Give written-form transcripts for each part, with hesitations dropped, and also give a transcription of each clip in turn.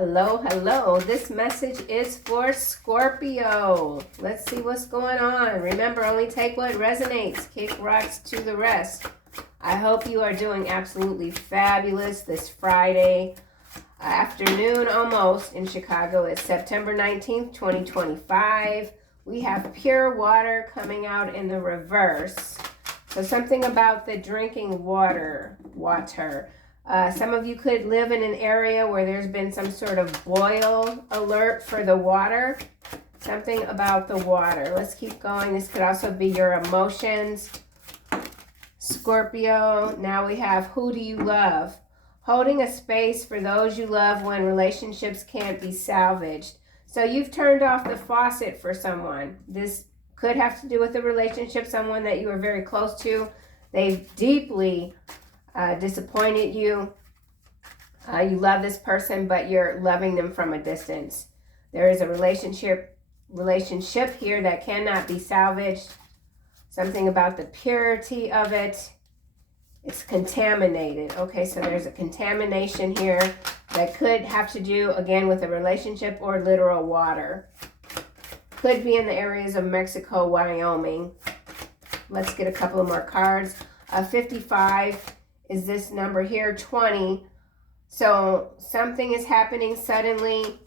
Hello, hello. This message is for Scorpio. Let's see what's going on. Remember, only take what resonates. Kick rocks to the rest. I hope you are doing absolutely fabulous this Friday afternoon almost in Chicago. It's September 19th, 2025. We have pure water coming out in the reverse. So something about the drinking water. Some of you could live in an area where there's been some sort of boil alert for the water. Something about the water. Let's keep going. This could also be your emotions. Scorpio. Now we have who do you love? Holding a space for those you love when relationships can't be salvaged. So you've turned off the faucet for someone. This could have to do with a relationship, someone that you are very close to. They've deeply disappointed you. You love this person, but you're loving them from a distance. There is a relationship here that cannot be salvaged. Something about the purity of it. It's contaminated. Okay, so there's a contamination here that could have to do, again, with a relationship or literal water. Could be in the areas of Mexico, Wyoming. Let's get a couple of more cards. 55 is this number here, 20. So something is happening suddenly.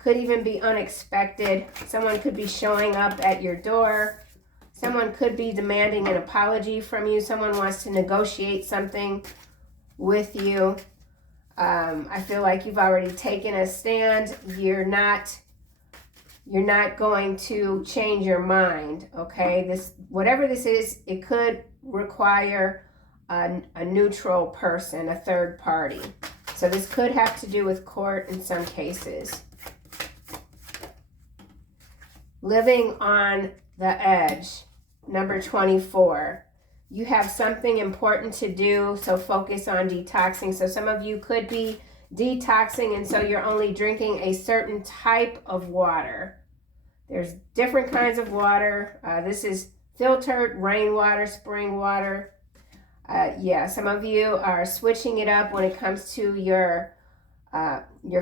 Could even be unexpected. Someone could be showing up at your door. Someone could be demanding an apology from you. Someone wants to negotiate something with you. I feel like you've already taken a stand. You're not going to change your mind, okay? Whatever this is, it could require a neutral person, a third party. So this could have to do with court in some cases. Living on the edge, number 24. You have something important to do, so focus on detoxing. So some of you could be detoxing, and so you're only drinking a certain type of water. There's different kinds of water. This is filtered rainwater, spring water. Some of you are switching it up when it comes to your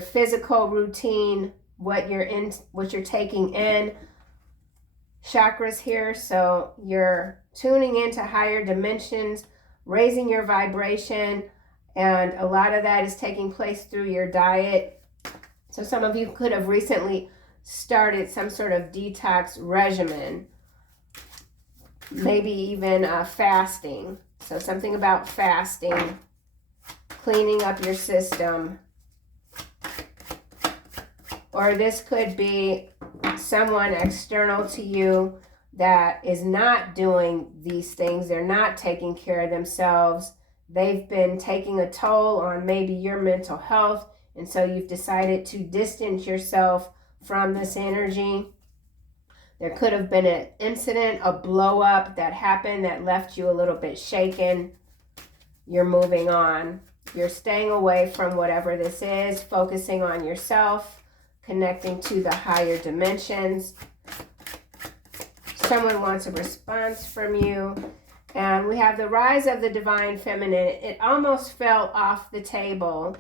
physical routine, what you're taking in. Chakras here, so you're tuning into higher dimensions, raising your vibration, and a lot of that is taking place through your diet. So some of you could have recently started some sort of detox regimen, maybe even fasting. So something about fasting, cleaning up your system. Or this could be someone external to you that is not doing these things. They're not taking care of themselves. They've been taking a toll on maybe your mental health, and so you've decided to distance yourself from this energy. There could have been an incident, a blow up that happened that left you a little bit shaken. You're moving on. You're staying away from whatever this is, focusing on yourself, connecting to the higher dimensions. Someone wants a response from you. And we have the rise of the divine feminine. It almost fell off the table.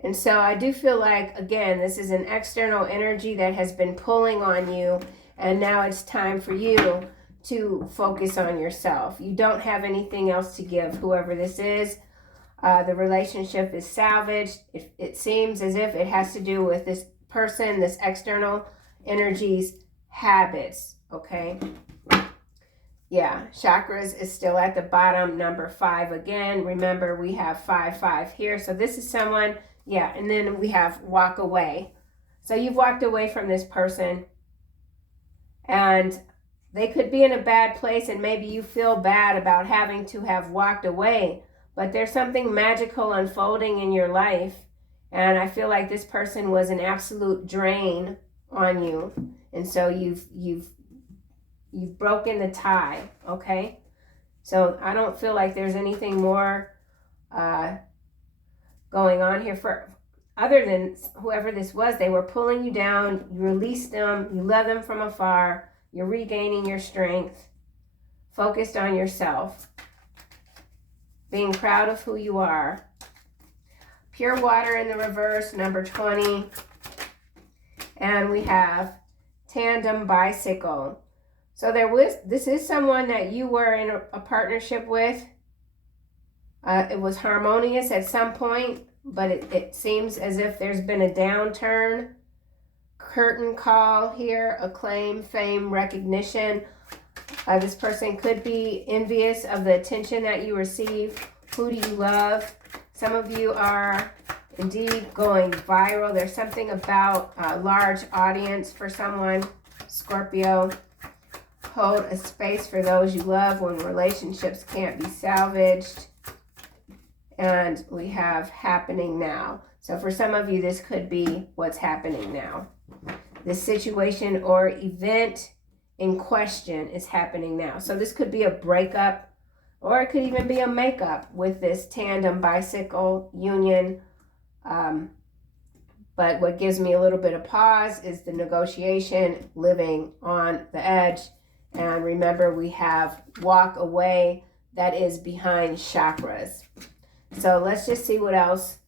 And so I do feel like, again, this is an external energy that has been pulling on you. And now it's time for you to focus on yourself. You don't have anything else to give, whoever this is. The relationship is salvaged. It seems as if it has to do with this person, this external energy's habits, okay? Yeah, chakras is still at the bottom, number 5 again. Remember, we have 5 here. So this is someone, and then we have walk away. So you've walked away from this person, and they could be in a bad place, and maybe you feel bad about having to have walked away, but there's something magical unfolding in your life. And I feel like this person was an absolute drain on you. And so you've broken the tie, okay? So I don't feel like there's anything more going on here for other than whoever this was. They were pulling you down. You released them. You love them from afar. You're regaining your strength. Focused on yourself. Being proud of who you are. pure water in the reverse, number 20. And we have tandem bicycle. So this is someone that you were in a partnership with. It was harmonious at some point, but it seems as if there's been a downturn. Curtain call here, acclaim, fame, recognition. This person could be envious of the attention that you receive. Who do you love? Some of you are indeed going viral. There's something about a large audience for someone. Scorpio. Hold a space for those you love when relationships can't be salvaged. And we have happening now. So for some of you, this could be what's happening now. This situation or event in question is happening now. So this could be a breakup, or it could even be a makeup with this tandem bicycle union. But what gives me a little bit of pause is the negotiation, living on the edge. And remember, we have walk away, that is behind chakras. So let's just see what else.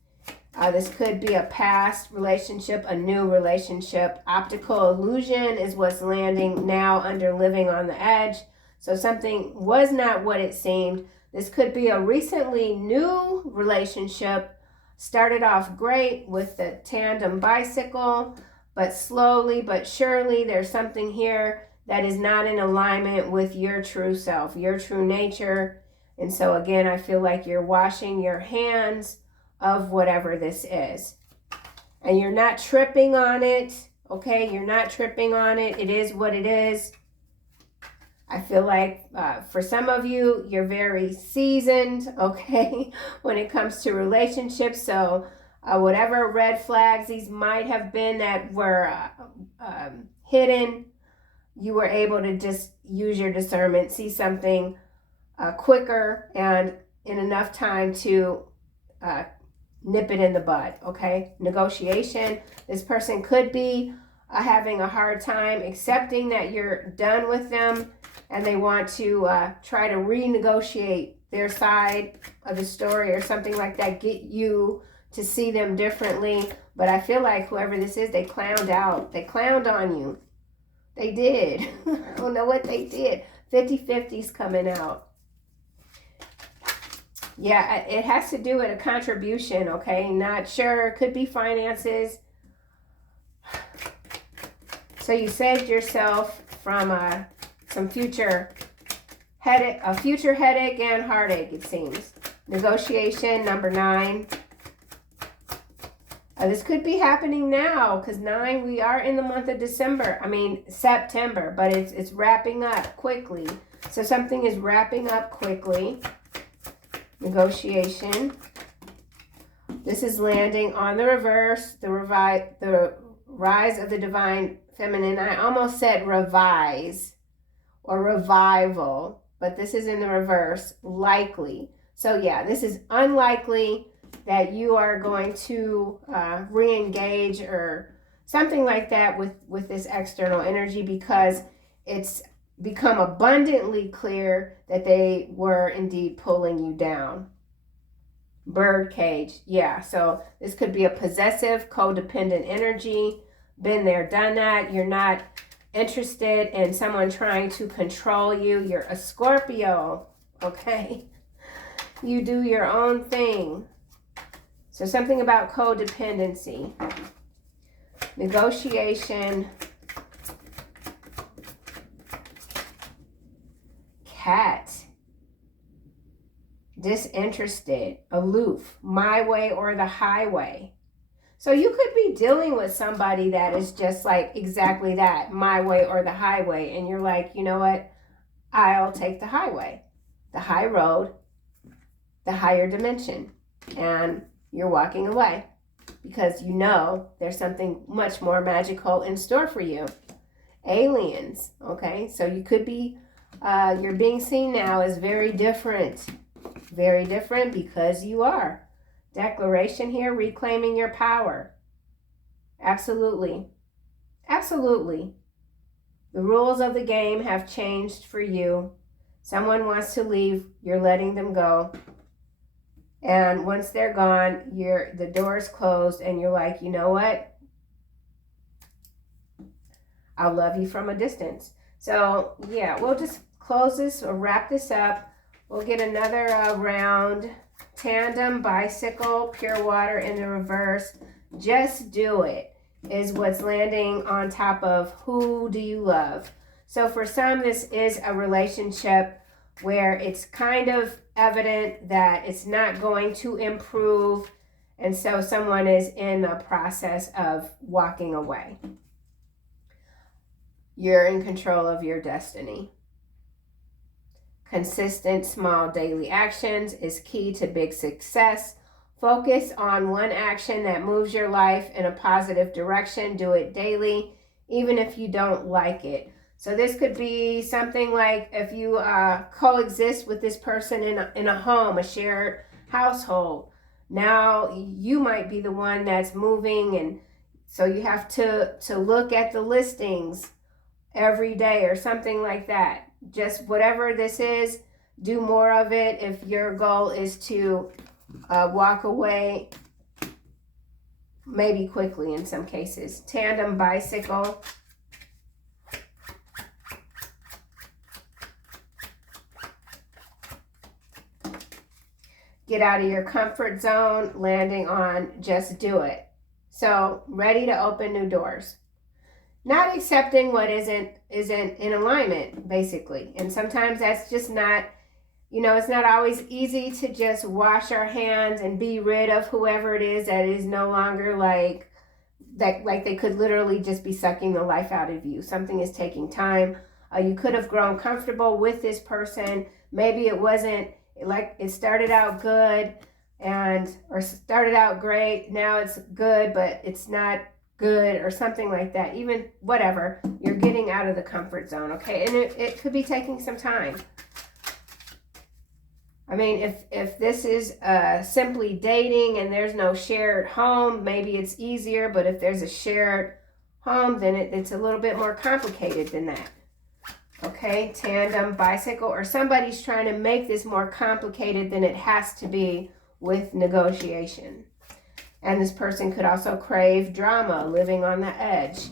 This could be a past relationship, a new relationship. Optical illusion is what's landing now under living on the edge. So something was not what it seemed. This could be a recently new relationship. Started off great with the tandem bicycle, but slowly but surely there's something here that is not in alignment with your true self, your true nature. And so again, I feel like you're washing your hands of whatever this is. And you're not tripping on it, okay? You're not tripping on it. It is what it is. I feel like for some of you, you're very seasoned, okay, when it comes to relationships. So whatever red flags these might have been that were hidden, you were able to just use your discernment, see something quicker and in enough time to nip it in the bud, okay? Negotiation. This person could be having a hard time accepting that you're done with them, and they want to try to renegotiate their side of the story or something like that, get you to see them differently. But I feel like whoever this is, they clowned out. They clowned on you. They did. I don't know what they did. 50-50's coming out. Yeah, it has to do with a contribution, okay? Not sure. Could be finances. So you saved yourself from some future headache, a future headache and heartache, it seems. Negotiation, number 9. This could be happening now, because 9, we are in the month of September, but it's wrapping up quickly. So something is wrapping up quickly. Negotiation. This is landing on the reverse, the rise of the divine feminine. I almost said revise or revival, but this is in the reverse, likely. So yeah, this is unlikely that you are going to re-engage or something like that with this external energy, because it's become abundantly clear that they were indeed pulling you down. Birdcage, yeah. So this could be a possessive, codependent energy. Been there, done that. You're not interested in someone trying to control you. You're a Scorpio, okay? You do your own thing. So something about codependency. Negotiation. Cat. Disinterested, aloof, my way or the highway. So you could be dealing with somebody that is just like exactly that, my way or the highway. And you're like, you know what? I'll take the highway, the high road, the higher dimension. And you're walking away because you know there's something much more magical in store for you. Aliens, okay? So you could be, you're being seen now as very different. Very different because you are. Declaration here, reclaiming your power. Absolutely. Absolutely. The rules of the game have changed for you. Someone wants to leave. You're letting them go. And once they're gone, the door's closed and you're like, you know what? I'll love you from a distance. So yeah, we'll just close this or wrap this up. We'll get another round. Tandem, bicycle, pure water in the reverse. Just do it is what's landing on top of who do you love. So for some, this is a relationship where it's kind of evident that it's not going to improve. And so someone is in the process of walking away. You're in control of your destiny. Consistent small daily actions is key to big success. Focus on one action that moves your life in a positive direction. Do it daily, even if you don't like it. So this could be something like if you coexist with this person in a home, a shared household. Now you might be the one that's moving, and so you have to look at the listings every day or something like that. Just whatever this is, do more of it if your goal is to walk away, maybe quickly in some cases. Tandem, bicycle. Get out of your comfort zone, landing on just do it. So ready to open new doors. Not accepting what isn't in alignment, basically. And sometimes that's just not, it's not always easy to just wash our hands and be rid of whoever it is that is no longer like they could literally just be sucking the life out of you. Something is taking time. You could have grown comfortable with this person. Maybe it wasn't like it started out good or started out great. Now it's good, but it's not good or something like that. Even whatever, you're getting out of the comfort zone, okay? And it could be taking some time. I mean, if this is simply dating and there's no shared home, maybe it's easier. But if there's a shared home, then it's a little bit more complicated than that. Okay, tandem, bicycle, or somebody's trying to make this more complicated than it has to be with negotiation. And this person could also crave drama, living on the edge.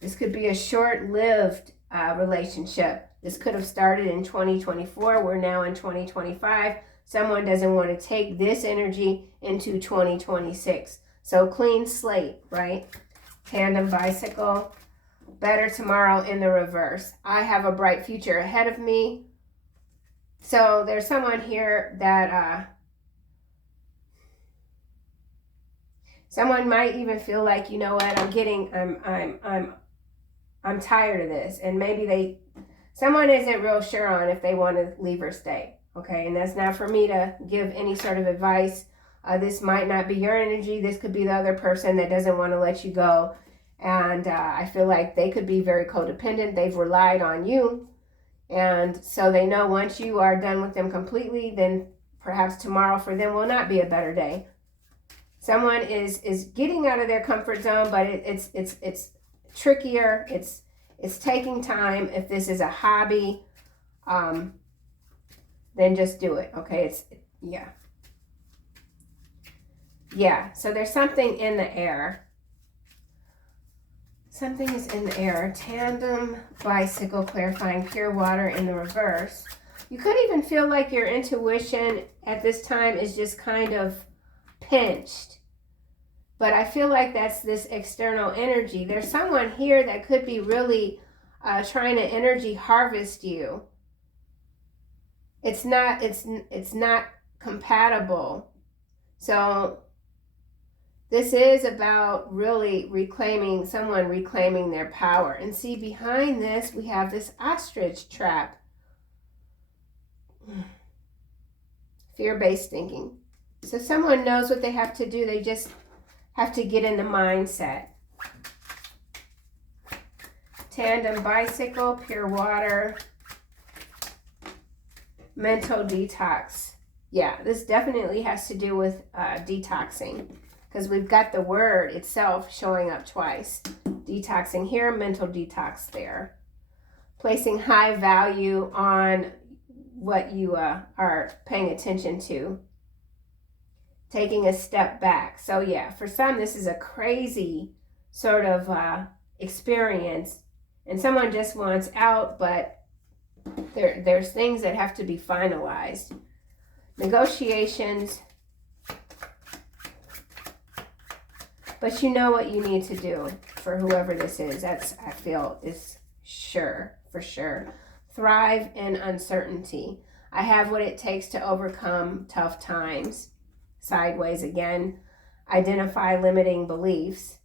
This could be a short-lived relationship. This could have started in 2024. We're now in 2025. Someone doesn't want to take this energy into 2026. So clean slate, right? Tandem, bicycle. Better tomorrow in the reverse. I have a bright future ahead of me. So there's someone here that someone might even feel like, you know what, I'm tired of this. And maybe someone isn't real sure on if they want to leave or stay. Okay, and that's not for me to give any sort of advice. This might not be your energy. This could be the other person that doesn't want to let you go. And I feel like they could be very codependent. They've relied on you. And so they know once you are done with them completely, then perhaps tomorrow for them will not be a better day. Someone is getting out of their comfort zone, but it's trickier. It's taking time. If this is a hobby, then just do it. Okay, yeah. So there's something in the air. Something is in the air. Tandem, bicycle, clarifying, pure water in the reverse. You could even feel like your intuition at this time is just kind of pinched. But I feel like that's this external energy. There's someone here that could be really trying to energy harvest you. It's not compatible. So this is about really someone reclaiming their power. And see, behind this, we have this ostrich trap. Fear-based thinking. So someone knows what they have to do. They just have to get in the mindset. Tandem, bicycle, pure water, mental detox. Yeah, this definitely has to do with detoxing, because we've got the word itself showing up twice. Detoxing here, mental detox there. Placing high value on what you are paying attention to. Taking a step back. So yeah, for some, this is a crazy sort of experience, and someone just wants out, but there's things that have to be finalized. Negotiations. But you know what you need to do for whoever this is. That's, I feel, is sure, for sure. Thrive in uncertainty. I have what it takes to overcome tough times. Sideways again. Identify limiting beliefs.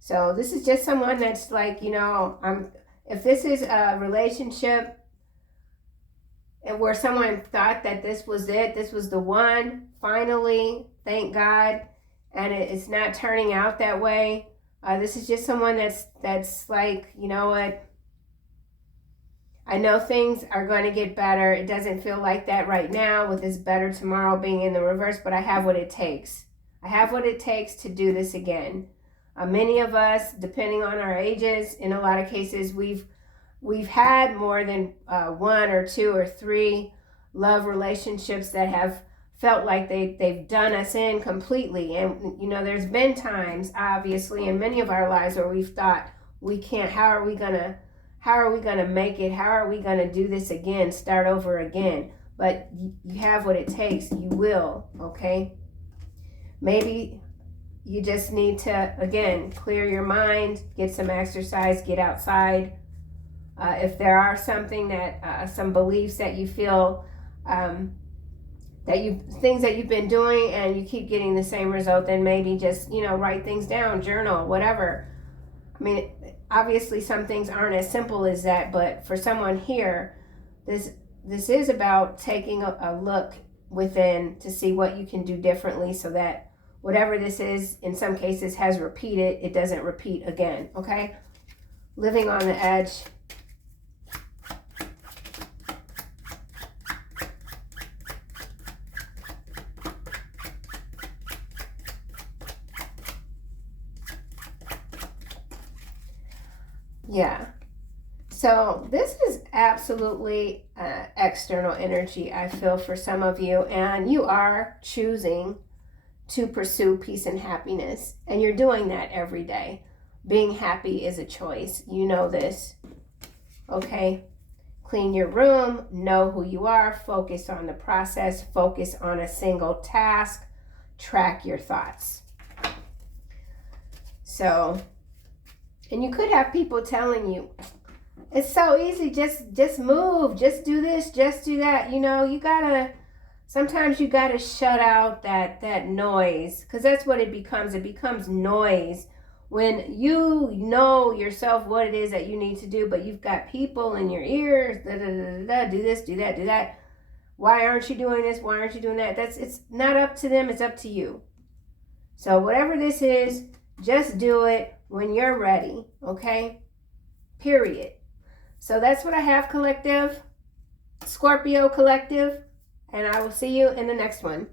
So this is just someone that's like, you know, if this is a relationship and where someone thought that this was it, this was the one, finally, thank God, and it's not turning out that way. This is just someone that's like, you know what, I know things are going to get better. It doesn't feel like that right now with this better tomorrow being in the reverse, but I have what it takes. I have what it takes to do this again. Many of us, depending on our ages, in a lot of cases, we've had more than 1 or 2 or 3 love relationships that have felt like they've done us in completely. And, you know, there's been times, obviously, in many of our lives where we've thought, we can't, how are we going to make it? How are we going to do this again, start over again? But you have what it takes. You will, okay? Maybe you just need to, again, clear your mind, get some exercise, get outside. If there are something that, some beliefs that you feel, things that you've been doing and you keep getting the same result, then maybe just, you know, write things down, journal, whatever. I mean, obviously some things aren't as simple as that, but for someone here, this is about taking a look within to see what you can do differently so that whatever this is, in some cases, has repeated, it doesn't repeat again, okay? Living on the edge. Yeah. So this is absolutely external energy, I feel, for some of you, and you are choosing to pursue peace and happiness, and you're doing that every day. Being happy is a choice. You know this, okay? Clean your room, know who you are, focus on the process, focus on a single task, track your thoughts. So, and you could have people telling you, it's so easy, just move, just do this, just do that. You know, sometimes you gotta shut out that noise, because that's what it becomes. It becomes noise when you know yourself what it is that you need to do, but you've got people in your ears, do this, do that, do that. Why aren't you doing this? Why aren't you doing that? It's not up to them, it's up to you. So whatever this is, just do it when you're ready, okay? Period. So that's what I have, collective, Scorpio collective, and I will see you in the next one.